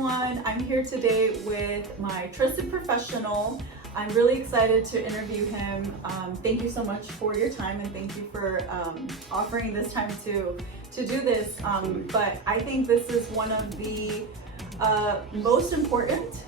everyone. I'm here today with my trusted professional. I'm really excited to interview him. Thank you so much for your time, and thank you for offering this time to do this. But I think this is one of the most important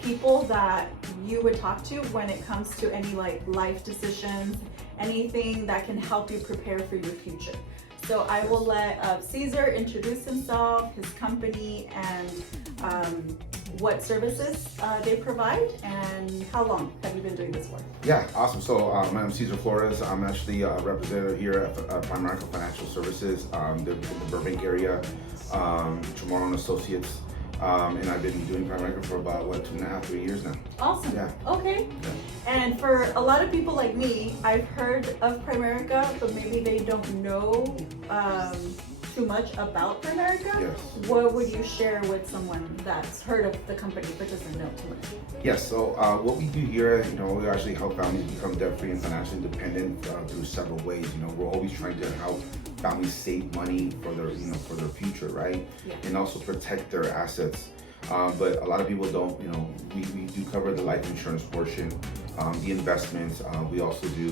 people that you would talk to when it comes to any life decisions, anything that can help you prepare for your future. So I will let Caesar introduce himself, his company, and what services they provide, and how long have you been doing this for? Yeah, awesome. So my name is Augustine Flores. I'm actually a representative here at Primerica Financial Services. They're in the Burbank area, Chamorro and Associates. And I've been doing Primerica for about 2.5, 3 years now. Awesome. Yeah. Okay. Yeah. And for a lot of people like me, I've heard of Primerica, but maybe they don't know too much about Primerica. Yes. What would you share with someone that's heard of the company but doesn't know too much? Yes. So what we do here, we actually help families become debt-free and financially independent through several ways. We're always trying to help families save money for their, for their future, right? Yeah. And also protect their assets. But a lot of people don't, we do cover the life insurance portion, the investments. We also do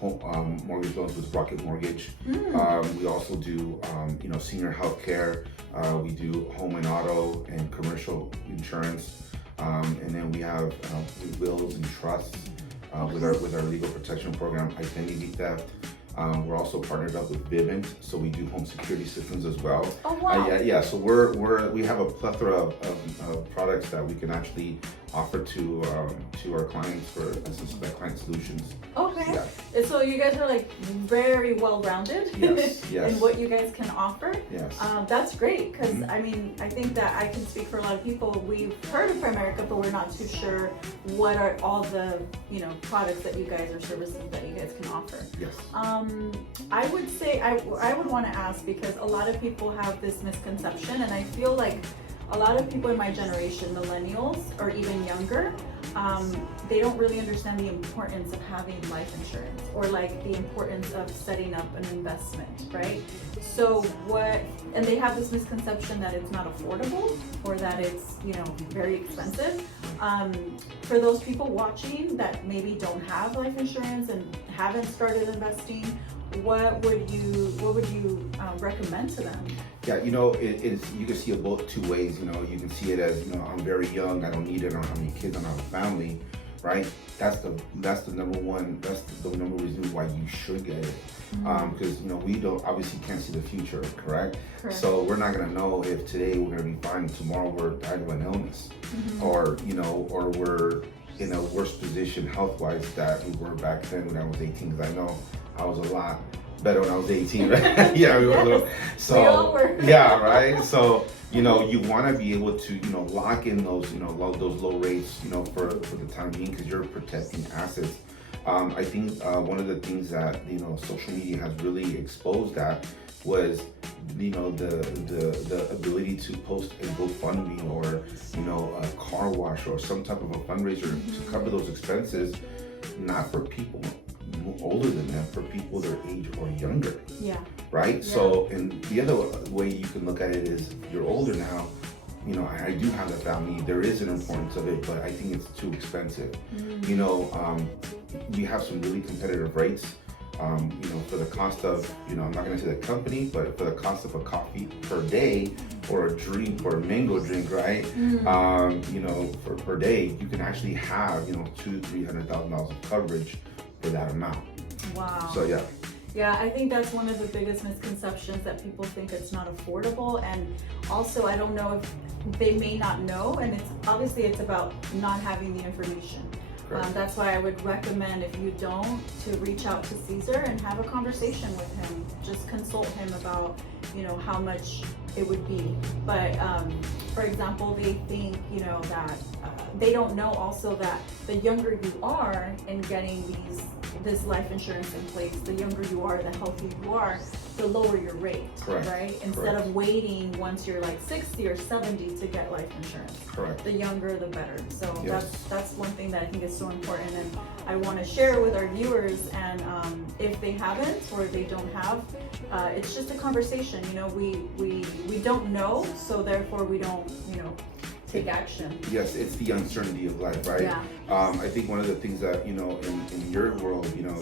home mortgage loans with Rocket Mortgage. We also do, senior health care. We do home and auto and commercial insurance. And then we have wills and trusts with our legal protection program, identity theft. We're also partnered up with Vivint, so we do home security systems as well. Oh wow! Yeah. So we have a plethora of products that we can actually offer to our clients for client solutions. Okay. Yeah. And so you guys are very well-rounded Yes. in what you guys can offer. Yes. That's great because I think that I can speak for a lot of people. We've heard of Primerica, but we're not too sure what are all the products that you guys or services that you guys can offer. Yes. I would say I would want to ask because a lot of people have this misconception, and I feel like a lot of people in my generation, millennials or even younger, they don't really understand the importance of having life insurance or the importance of setting up an investment, right? So and they have this misconception that it's not affordable or that it's, very expensive. For those people watching that maybe don't have life insurance and haven't started investing, what would you recommend to them? Yeah, it's you can see it both two ways. You can see it as I'm very young, I don't need it, I don't have any kids, I don't have a family, right? That's the number one. That's the number reason why you should get it, because we don't obviously can't see the future, correct? So we're not gonna know if today we're gonna be fine, tomorrow we're dying of an illness, or or we're in a worse position health-wise that we were back then when I was 18. Because I know I was a lot better when I was 18, right? Yeah, Yes, so we all were. yeah, right. So you want to be able to lock in those those low rates for the time being, because you're protecting assets. I think one of the things that social media has really exposed that was the ability to post a GoFundMe or a car wash or some type of a fundraiser to cover those expenses, not for people older than them, for people their age or younger. Yeah. Right? Yeah. So, and the other way you can look at it is, if you're older now, I do have a family, there is an importance of it, but I think it's too expensive. You have some really competitive rates, for the cost of, I'm not gonna say the company, but for the cost of a coffee per day or a drink or a mango drink, right? For per day, you can actually have, $200,000-$300,000 of coverage for that amount. Wow. So yeah. Yeah, I think that's one of the biggest misconceptions, that people think it's not affordable. And also, I don't know if they may not know, and it's about not having the information. That's why I would recommend, if you don't, to reach out to Caesar and have a conversation with him. Just consult him about, how much it would be. But for example, they think, that they don't know also that the younger you are in getting these this life insurance in place. The younger you are, the healthier you are, the lower your rate, Correct. right? Instead of waiting once you're like 60 or 70 to get life insurance. Correct. The younger, the better. So Yes. that's one thing that I think is so important, and I want to share with our viewers. And if they haven't or they don't have, it's just a conversation. You know, we don't know, so therefore we don't, you know, take action. Yes, it's the uncertainty of life, right? Yeah. I think one of the things that, you know, in your world, you know,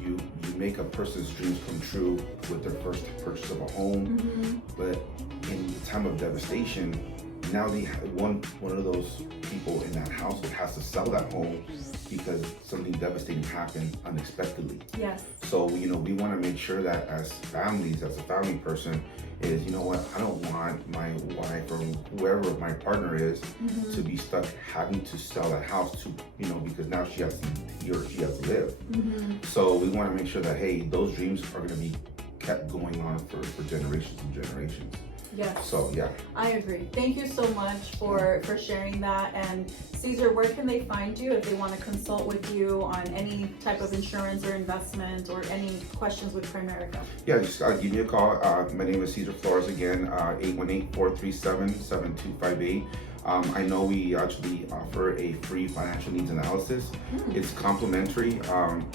you make a person's dreams come true with their first purchase of a home, Mm-hmm. but in the time of devastation, now one of those people in that household has to sell that home because something devastating happened unexpectedly. Yes. So, you know, we want to make sure that as families, as a family person, is, you know what, I don't want my wife or whoever my partner is Mm-hmm. to be stuck having to sell that house to, you know, because now he or she has to live. Mm-hmm. So we want to make sure that, hey, those dreams are going to be kept going on for generations and generations. Yes. So, yeah. I agree. Thank you so much for sharing that. And Cesar, where can they find you if they want to consult with you on any type of insurance or investment or any questions with Primerica? Yeah, just give me a call. My name is Cesar Flores again, 818-437-7258. I know we actually offer a free financial needs analysis. It's complimentary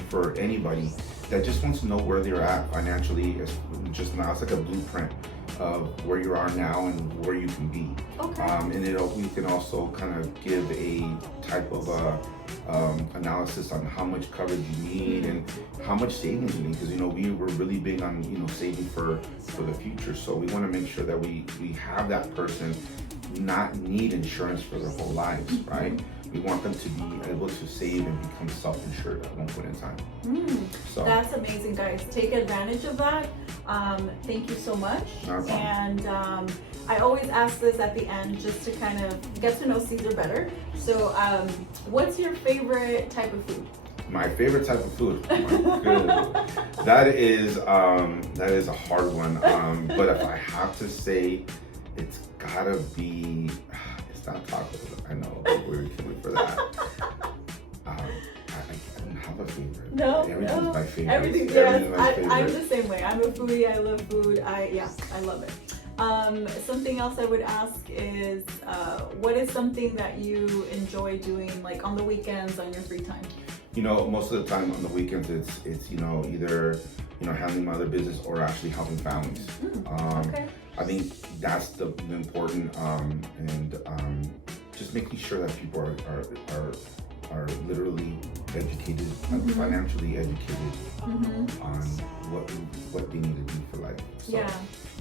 for anybody that just wants to know where they're at financially. It's just now, it's like a blueprint of where you are now and where you can be. Okay. And we can also kind of give a type of analysis on how much coverage you need and how much savings you need, because, you know, we're really big on, you know, saving for the future. So we want to make sure that we have that person not need insurance for their whole lives, right? We want them to be able to save and become self-insured at one point in time. So That's amazing, guys. Take advantage of that. Thank you so much. Not a problem. And I always ask this at the end just to kind of get to know Cesar better. So what's your favorite type of food? my favorite type of food. Oh my goodness. That is a hard one. But if I have to say, it's gotta be. It's not tacos. I know we're killing for that. I don't have a favorite. No, Everything's my favorite. Everything, Everything's my yes. favorite. I'm the same way. I'm a foodie. I love food. I love it. Something else I would ask is, what is something that you enjoy doing, like on the weekends, on your free time? You know, most of the time on the weekends, it's either handling my other business or actually helping families. Okay. I think that's the important and just making sure that people are literally educated, financially educated on what they need to do for life. So. Yeah,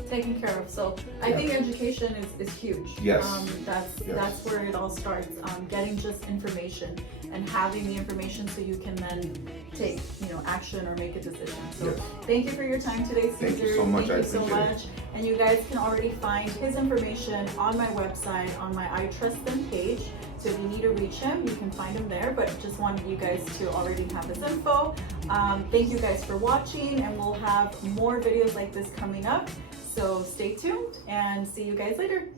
taken care of. So I think education is huge. Yes. That's where it all starts. Getting just information and having the information so you can then take action or make a decision. So thank you for your time today, Cesar. Thank you so much. Thank you so much. And you guys can already find his information on my website, on my I Trust Them page. So if you need to reach him, you can find him there, but just wanted you guys to already have his info. Thank you guys for watching, and we'll have more videos like this coming up. So stay tuned and see you guys later.